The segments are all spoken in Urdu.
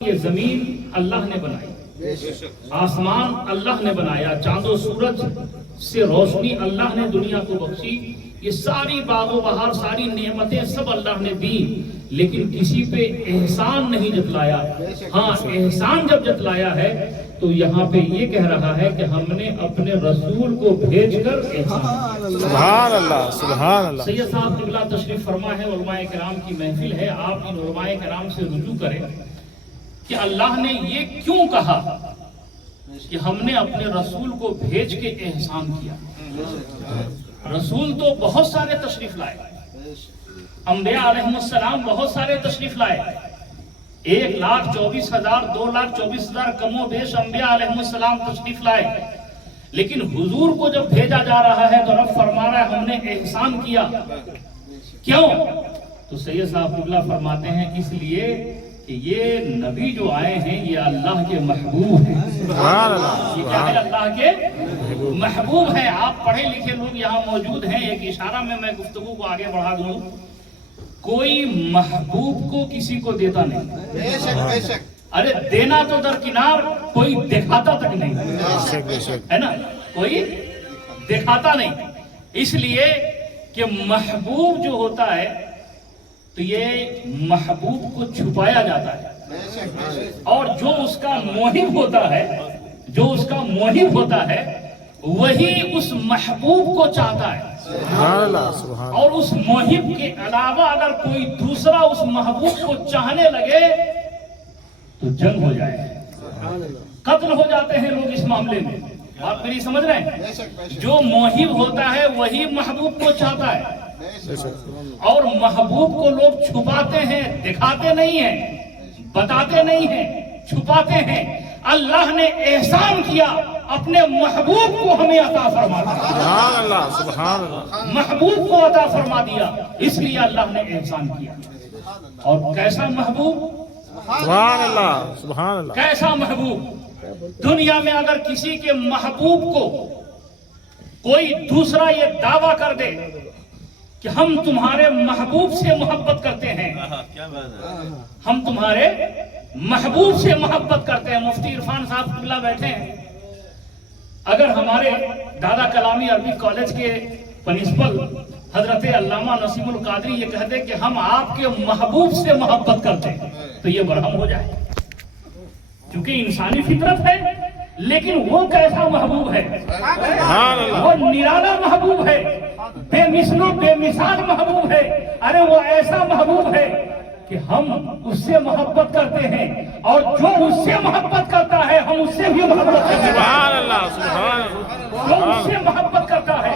یہ زمین اللہ نے بنائی، آسمان اللہ نے بنایا، چاند و سورج سے روشنی اللہ نے دنیا کو بخشی، یہ ساری باغ و بہار ساری نعمتیں سب اللہ نے دی، لیکن کسی پہ احسان نہیں جتلایا۔ ہاں احسان جب جتلایا ہے تو یہاں پہ یہ کہہ رہا ہے کہ ہم نے اپنے رسول کو بھیج کر احسان۔ سبحان اللہ، سبحان اللہ۔ سید صاحب قبلہ تشریف فرما ہے، علماء کرام کی محفل ہے، آپ ان علماء کرام سے رجوع کریں کہ اللہ نے یہ کیوں کہا کہ ہم نے اپنے رسول کو بھیج کے احسان کیا۔ رسول تو بہت سارے تشریف لائے، انبیاء علیہ السلام بہت سارے تشریف لائے، 1,24,000 2,24,000 کم و بیش انبیاء علیہ السلام تشریف لائے، لیکن حضور کو جب بھیجا جا رہا ہے تو رب فرما رہا ہے ہم نے احسان کیا۔ کیوں؟ تو سید صاحب قبلہ فرماتے ہیں اس لیے کہ یہ نبی جو آئے ہیں یہ اللہ کے محبوب ہیں۔ سبحان اللہ، یہ کیا ہے؟ اللہ کے محبوب ہیں۔ آپ پڑھے لکھے لوگ یہاں موجود ہیں، ایک اشارہ میں گفتگو کو آگے بڑھا دوں، کوئی محبوب کو کسی کو دیتا نہیں، بے شک بے شک، ارے دینا تو درکنار، کوئی دکھاتا تک نہیں ہے نا، کوئی دکھاتا نہیں۔ اس لیے کہ محبوب جو ہوتا ہے تو یہ محبوب کو چھپایا جاتا ہے، اور جو اس کا موہب ہوتا ہے، جو اس کا موہب ہوتا ہے وہی اس محبوب کو چاہتا ہے، سبحان اللہ، سبحان اللہ۔ اور اس موہب کے علاوہ اگر کوئی دوسرا اس محبوب کو چاہنے لگے تو جنگ ہو جائے، قتل ہو جاتے ہیں لوگ اس معاملے میں۔ آپ میری سمجھ رہے ہیں؟ جو موہب ہوتا ہے وہی محبوب کو چاہتا ہے، اور محبوب کو لوگ چھپاتے ہیں، دکھاتے نہیں ہیں، بتاتے نہیں ہیں، چھپاتے ہیں۔ اللہ نے احسان کیا، اپنے محبوب کو ہمیں عطا فرما دیا، سبحان اللہ، سبحان اللہ۔ محبوب کو عطا فرما دیا، اس لیے اللہ نے احسان کیا۔ اور کیسا محبوب، سبحان اللہ، سبحان اللہ۔ کیسا محبوب! دنیا میں اگر کسی کے محبوب کو کوئی دوسرا یہ دعویٰ کر دے کہ ہم تمہارے محبوب سے محبت کرتے ہیں، ہم تمہارے محبوب سے محبت کرتے ہیں، مفتی عرفان صاحب قبلہ بیٹھے ہیں، اگر ہمارے دادا کلامی عربی کالج کے پرنسپل حضرت علامہ نسیم القادری یہ کہتے کہ ہم آپ کے محبوب سے محبت کرتے ہیں تو یہ برہم ہو جائے، کیونکہ انسانی فطرت ہے، لیکن وہ کیسا محبوب ہے، وہ نرالا محبوب ہے، بے مثل و بے مثال محبوب ہے۔ ارے وہ ایسا محبوب ہے کہ ہم اس سے محبت کرتے ہیں، اور جو اس سے محبت کرتا ہے ہم اس سے بھی محبت کرتے ہیں، سبحان اللہ، سبحان اللہ۔ جو اس سے محبت کرتا ہے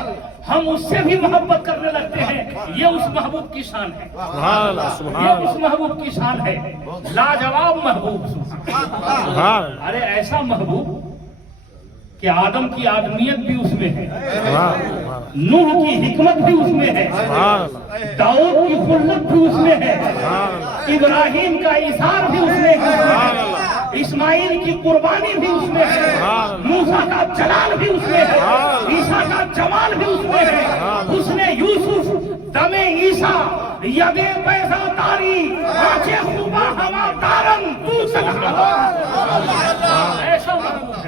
ہم اس سے بھی محبت کرنے لگتے ہیں۔ یہ اس محبوب کی شان ہے، سبحان اللہ، سبحان یہ اللہ۔ اس محبوب کی شان ہے، لاجواب محبوب۔ سبحان اللہ، ارے ایسا محبوب کہ آدم کی آدمیت بھی اس میں ہے، سبحان اللہ، نوح کی حکمت بھی اس میں ہے، سبحان اللہ، داؤد کی خلت بھی اس میں ہے، ابراہیم کا ایثار بھی اس میں ہے، اسماعیل کی قربانی بھی اس میں ہے، موسیٰ کا جلال بھی اس میں ہے، عیسیٰ کا جمال بھی اس میں ہے، حسن یوسف، دم عیسیٰ، ید بیضا تاری، آنچ خوبا ہوا دارن تو سلحا۔ ایسا محبوب